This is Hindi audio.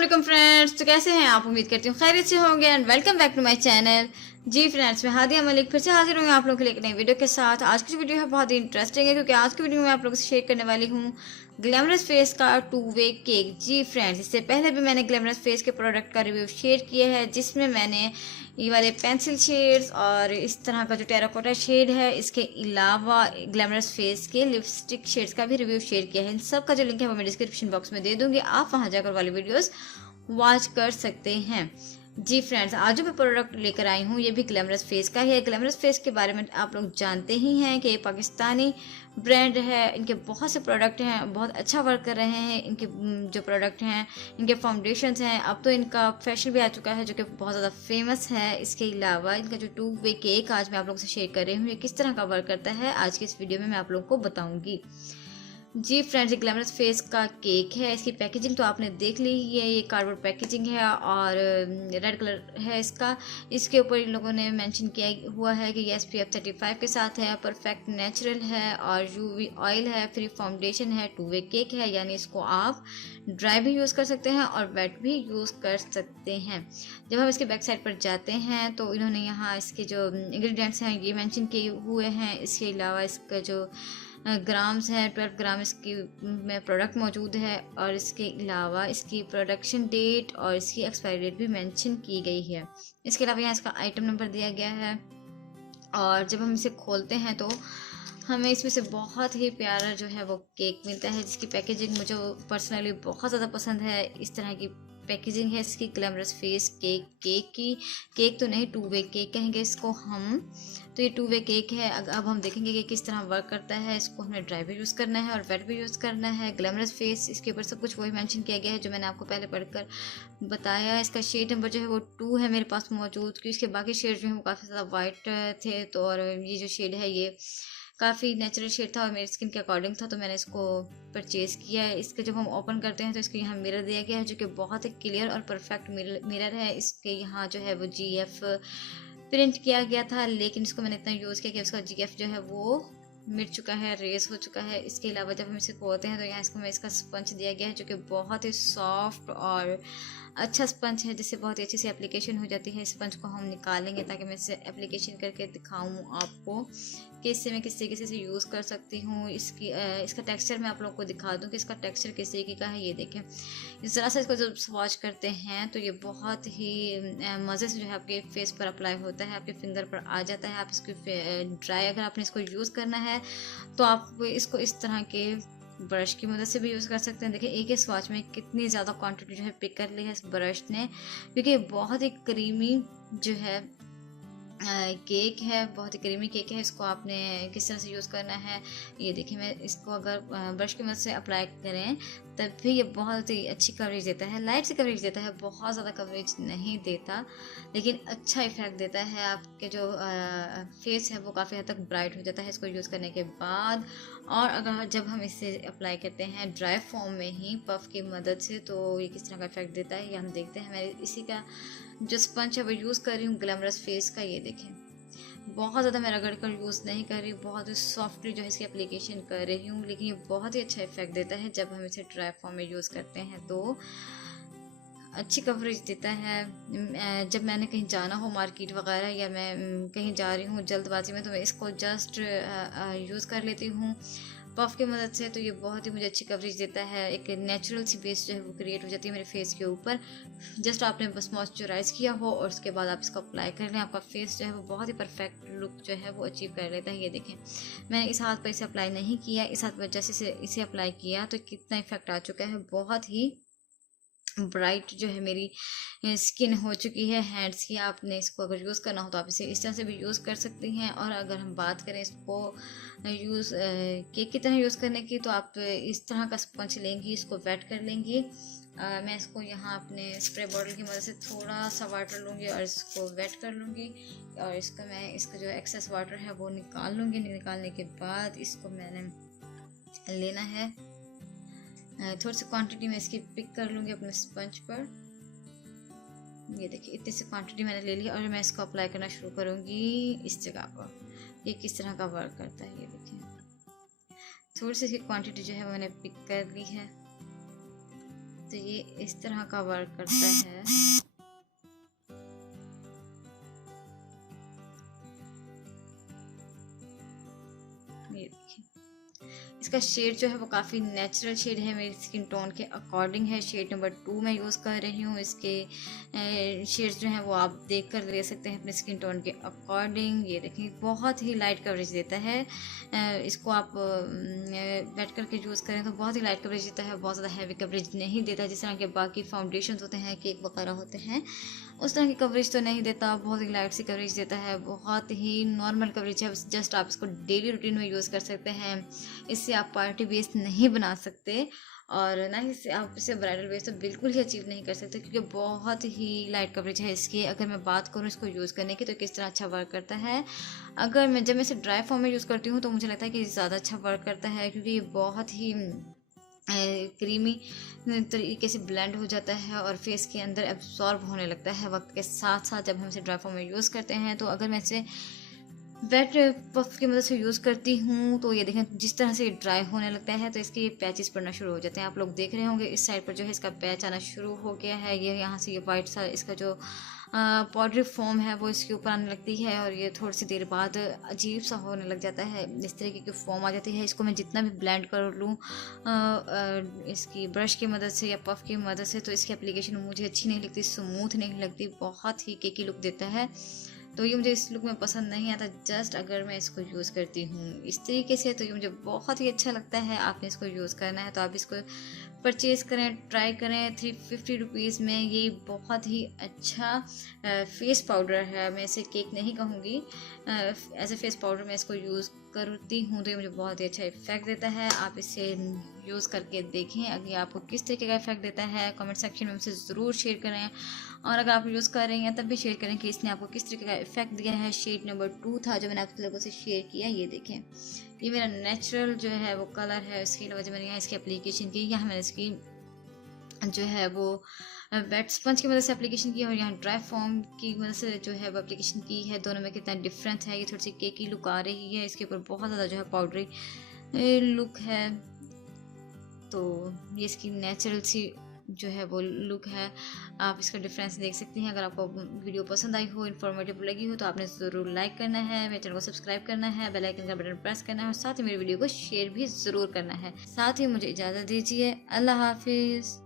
वालेकुम फ्रेंड्स। तो कैसे हैं आप? उम्मीद करती हूँ खैरियत से होंगे and welcome back to my channel. जी फ्रेंड्स, मैं हादिया मलिक फिर से हाजिर हूँ आप लोगों के लिए एक नई वीडियो के साथ। आज की जो वीडियो है बहुत ही इंटरेस्टिंग है क्योंकि आज की वीडियो में आप लोगों से शेयर करने वाली हूँ ग्लैमरस फेस का 2 वे केक। जी फ्रेंड्स, इससे पहले भी मैंने ग्लैमरस फेस के प्रोडक्ट का रिव्यू शेयर किया है जिसमें मैंने ये वाले पेंसिल शेड्स और इस तरह का जो टेराकोटा शेड है, इसके अलावा ग्लैमरस फेस के लिपस्टिक शेड्स का भी रिव्यू शेयर किया है। इन सब का जो लिंक है वो मैं डिस्क्रिप्शन बॉक्स में दे दूंगी, आप वहां जाकर वाली वीडियोस वॉच कर सकते हैं। जी फ्रेंड्स, आज जो मैं प्रोडक्ट लेकर आई हूँ ये भी ग्लैमरस फेस का है। ग्लैमरस फेस के बारे में आप लोग जानते ही हैं कि ये पाकिस्तानी ब्रांड है। इनके बहुत से प्रोडक्ट हैं, बहुत अच्छा वर्क कर रहे हैं। इनके जो प्रोडक्ट हैं, इनके फाउंडेशंस हैं, अब तो इनका फैशन भी आ चुका है जो कि बहुत ज़्यादा फेमस है। इसके अलावा इनका जो 2 वे केक आज मैं आप लोगों से शेयर कर रही हूँ, ये किस तरह का वर्क करता है आज की इस वीडियो में मैं आप लोगों को बताऊँगी। जी फ्रेंड्स, ये ग्लैमरस फेस का केक है। इसकी पैकेजिंग तो आपने देख ली है, ये कार्डबोर्ड पैकेजिंग है और रेड कलर है इसका। इसके ऊपर इन लोगों ने मेंशन किया हुआ है कि ये SPF 35 के साथ है, परफेक्ट नेचुरल है और UV ऑयल है, फ्री फाउंडेशन है, 2 वे केक है, यानी इसको आप ड्राई भी यूज़ कर सकते हैं और वेट भी यूज़ कर सकते हैं। जब हम इसके बैक साइड पर जाते हैं तो इन्होंने यहाँ इसके जो इंग्रेडिएंट्स हैं ये मेंशन किए हुए हैं। इसके अलावा इसका जो ग्राम्स है 12 ग्राम इसकी में प्रोडक्ट मौजूद है और इसके अलावा इसकी प्रोडक्शन डेट और इसकी एक्सपायरी डेट भी मेंशन की गई है। इसके अलावा यहाँ इसका आइटम नंबर दिया गया है और जब हम इसे खोलते हैं तो हमें इसमें से बहुत ही प्यारा जो है वो केक मिलता है जिसकी पैकेजिंग मुझे पर्सनली बहुत ज़्यादा पसंद है। इस तरह की पैकेजिंग है इसकी ग्लैमरस फेस केक की। केक तो नहीं, 2 वे केक कहेंगे इसको हम। तो ये 2 वे केक है। अब हम देखेंगे कि किस तरह वर्क करता है। इसको हमें ड्राई भी यूज़ करना है और वेट भी यूज़ करना है। ग्लैमरस फेस, इसके ऊपर सब कुछ वही मेंशन किया गया है जो मैंने आपको पहले पढ़कर बताया। इसका शेड नंबर जो है वो 2 है मेरे पास मौजूद, क्योंकि इसके बाकी शेड जो है वो काफ़ी ज़्यादा वाइट थे। तो और ये जो शेड है ये काफ़ी नेचुरल शेड था और मेरी स्किन के अकॉर्डिंग था, तो मैंने इसको परचेज़ किया है। इसके जब हम ओपन करते हैं तो इसके यहाँ मिरर दिया गया है जो कि बहुत ही क्लियर और परफेक्ट मिरर है। इसके यहाँ जो है वो GF प्रिंट किया गया था, लेकिन इसको मैंने इतना यूज़ किया कि उसका GF जो है वो मिट चुका है, रेस हो चुका है। इसके अलावा जब हम इसे खोलते हैं तो यहाँ इसको इसका स्पंज दिया गया है जो कि बहुत ही सॉफ्ट और अच्छा स्पंज है, जिससे बहुत ही अच्छी सी एप्लीकेशन हो जाती है। स्पंज को हम निकालेंगे ताकि मैं इसे एप्लीकेशन करके दिखाऊं आपको कि इससे मैं किस तरीके से यूज़ कर सकती हूँ। इसका टेक्सचर मैं आप लोगों को दिखा दूँ कि इसका टेक्सचर किस तरीके का है। ये देखें, इस तरह से इसको जब स्वॉच करते हैं तो ये बहुत ही मज़े से जो है आपके फेस पर अप्लाई होता है, आपके फिंगर पर आ जाता है। आप इसको ड्राई अगर आपने इसको यूज़ करना है तो आप इसको इस तरह के ब्रश की मदद से भी यूज़ कर सकते हैं। देखिए एक ही स्वॉच में कितनी ज़्यादा क्वांटिटी जो है पिक कर ली है इस ब्रश ने, क्योंकि बहुत ही क्रीमी जो है केक है, बहुत ही क्रीमी केक है। इसको आपने किस तरह से यूज़ करना है ये देखिए। मैं इसको अगर ब्रश की मदद से अप्लाई करें तब भी ये बहुत ही अच्छी कवरेज देता है, लाइट सी कवरेज देता है, बहुत ज़्यादा कवरेज नहीं देता, लेकिन अच्छा इफेक्ट देता है। आपके जो फेस है वो काफ़ी हद तक ब्राइट हो जाता है इसको यूज़ करने के बाद। और अगर जब हम इसे अप्लाई करते हैं ड्राई फॉर्म में ही पफ की मदद से तो ये किस तरह का इफेक्ट देता है ये हम देखते हैं। मैं इसी का जो स्पंज है वो यूज़ कर रही हूँ ग्लैमरस फेस का। ये देखें, बहुत ज़्यादा मैं रगड़ कर यूज़ नहीं कर रही, बहुत ही सॉफ्टली जो है इसकी एप्लीकेशन कर रही हूँ, लेकिन ये बहुत ही अच्छा इफेक्ट देता है जब हम इसे ड्राई फॉर्म में यूज़ करते हैं तो अच्छी कवरेज देता है। जब मैंने कहीं जाना हो मार्केट वगैरह या मैं कहीं जा रही हूँ जल्दबाजी में तो मैं इसको जस्ट यूज़ कर लेती हूँ पफ की मदद से। तो ये बहुत ही मुझे अच्छी कवरेज देता है, एक नेचुरल सी बेस जो है वो क्रिएट हो जाती है मेरे फेस के ऊपर। जस्ट आपने बस मॉइस्चराइज़ किया हो और उसके बाद आप इसको अप्लाई कर लें, आपका फेस जो है वो बहुत ही परफेक्ट लुक जो है वो अचीव कर लेता है। ये देखें, मैंने इस हाथ पर इसे अप्लाई नहीं किया, इस हाथ पर जैसे इसे अप्लाई किया तो कितना इफेक्ट आ चुका है, बहुत ही ब्राइट जो है मेरी स्किन हो चुकी है हैंड्स की। आपने इसको अगर यूज़ करना हो तो आप इसे इस तरह से भी यूज़ कर सकती हैं। और अगर हम बात करें इसको यूज़ केक की तरह यूज़ करने की तो आप इस तरह का स्पंज लेंगी, इसको वेट कर लेंगी। मैं इसको यहाँ अपने स्प्रे बॉटल की मदद से थोड़ा सा वाटर लूँगी और इसको वेट कर लूँगी और इसका जो एक्सेस वाटर है वो निकाल लूँगी। निकालने के बाद इसको मैंने लेना है, थोड़ी सी क्वांटिटी में इसकी पिक कर लूँगी अपने स्पंज पर। ये देखिए इतनी सी क्वांटिटी मैंने ले ली और मैं इसको अप्लाई करना शुरू करूँगी इस जगह पर। ये किस तरह का वर्क करता है ये देखिए, थोड़ी सी इसकी क्वांटिटी जो है वो मैंने पिक कर ली है। तो ये इस तरह का वर्क करता है। ये देखिए, इसका शेड जो है वो काफ़ी नेचुरल शेड है, मेरी स्किन टोन के अकॉर्डिंग है। शेड नंबर 2 मैं यूज़ कर रही हूँ। इसके शेड्स जो हैं वो आप देख कर ले सकते हैं अपने स्किन टोन के अकॉर्डिंग। ये देखिए, बहुत ही लाइट कवरेज देता है। इसको आप बैठ करके यूज़ करें तो बहुत ही लाइट कवरेज देता है, बहुत ज़्यादा हैवी कवरेज नहीं देता जिस तरह के बाकी फाउंडेशन होते हैं, केक वगैरह होते हैं, उस तरह की कवरेज तो नहीं देता। बहुत ही लाइट सी कवरेज देता है, बहुत ही नॉर्मल कवरेज है। जस्ट आप इसको डेली रूटीन में यूज़ कर सकते हैं। इससे आप पार्टी बेस नहीं बना सकते और ना ही इससे आप इसे ब्राइडल बेस तो बिल्कुल ही अचीव नहीं कर सकते, क्योंकि बहुत ही लाइट कवरेज है इसकी। अगर मैं बात करूँ इसको यूज़ करने की तो किस तरह अच्छा वर्क करता है, जब मैं इसे ड्राई फॉर्म में यूज़ करती हूँ तो मुझे लगता है कि ज़्यादा अच्छा वर्क करता है, क्योंकि ये बहुत ही क्रीमी तरीके से ब्लेंड हो जाता है और फेस के अंदर एब्जॉर्ब होने लगता है वक्त के साथ साथ जब हम इसे ड्राई फॉर्म में यूज़ करते हैं। तो अगर मैं इसे वेट पफ की मदद से यूज़ करती हूँ तो ये देखें जिस तरह से ड्राई होने लगता है तो इसके पैचेस पड़ना शुरू हो जाते हैं। आप लोग देख रहे होंगे इस साइड पर जो है इसका पैच आना शुरू हो गया है। ये यहाँ से ये वाइट सा इसका जो पाउडरी फॉर्म है वो इसके ऊपर आने लगती है और ये थोड़ी सी देर बाद अजीब सा होने लग जाता है, इस तरीके की फॉर्म आ जाती है। इसको मैं जितना भी ब्लेंड कर लूँ इसकी ब्रश की मदद से या पफ की मदद से तो इसकी एप्लीकेशन मुझे अच्छी नहीं लगती, स्मूथ नहीं लगती, बहुत ही केकी लुक देता है। तो ये मुझे इस लुक में पसंद नहीं आता। जस्ट अगर मैं इसको यूज़ करती हूँ इस तरीके से तो ये मुझे बहुत ही अच्छा लगता है। आपने इसको यूज़ करना है तो आप इसको परचेज़ करें, ट्राई करें। 350 रुपीज़ में ये बहुत ही अच्छा फेस पाउडर है। मैं इसे केक नहीं कहूँगी, एज ए फेस पाउडर मैं इसको यूज़ करती हूँ तो ये मुझे बहुत ही अच्छा इफेक्ट देता है। आप इसे यूज़ करके देखें, अगर आपको किस तरीके का इफेक्ट देता है कमेंट सेक्शन में मुझसे ज़रूर शेयर करें। और अगर आप यूज़ कर रही हैं तब भी शेयर करें कि इसने आपको किस तरीके का इफेक्ट दिया है। शेड नंबर 2 था जो मैंने आप लोगों से शेयर किया। ये देखें, ये मेरा नेचुरल जो है वो कलर है, इसकी वजह से मैंने यहाँ इसकी एप्लीकेशन की। यहाँ मैंने इसकी जो है वो वेट स्पंज की मदद से एप्लीकेशन की और यहाँ ड्राई फॉर्म की मदद से जो है वो एप्लीकेशन की है। दोनों में कितना डिफरेंस है। ये थोड़ी सी केकी लुक आ रही है, इसके ऊपर बहुत ज़्यादा जो है पाउडरी लुक है। तो ये इसकी नेचुरल सी जो है वो लुक है, आप इसका डिफरेंस देख सकती हैं। अगर आपको वीडियो पसंद आई हो, इन्फॉर्मेटिव लगी हो तो आपने ज़रूर लाइक करना है, मेरे चैनल को सब्सक्राइब करना है, बेल आइकन का बटन प्रेस करना है और साथ ही मेरी वीडियो को शेयर भी ज़रूर करना है। साथ ही मुझे इजाज़त दीजिए। अल्लाह हाफिज़।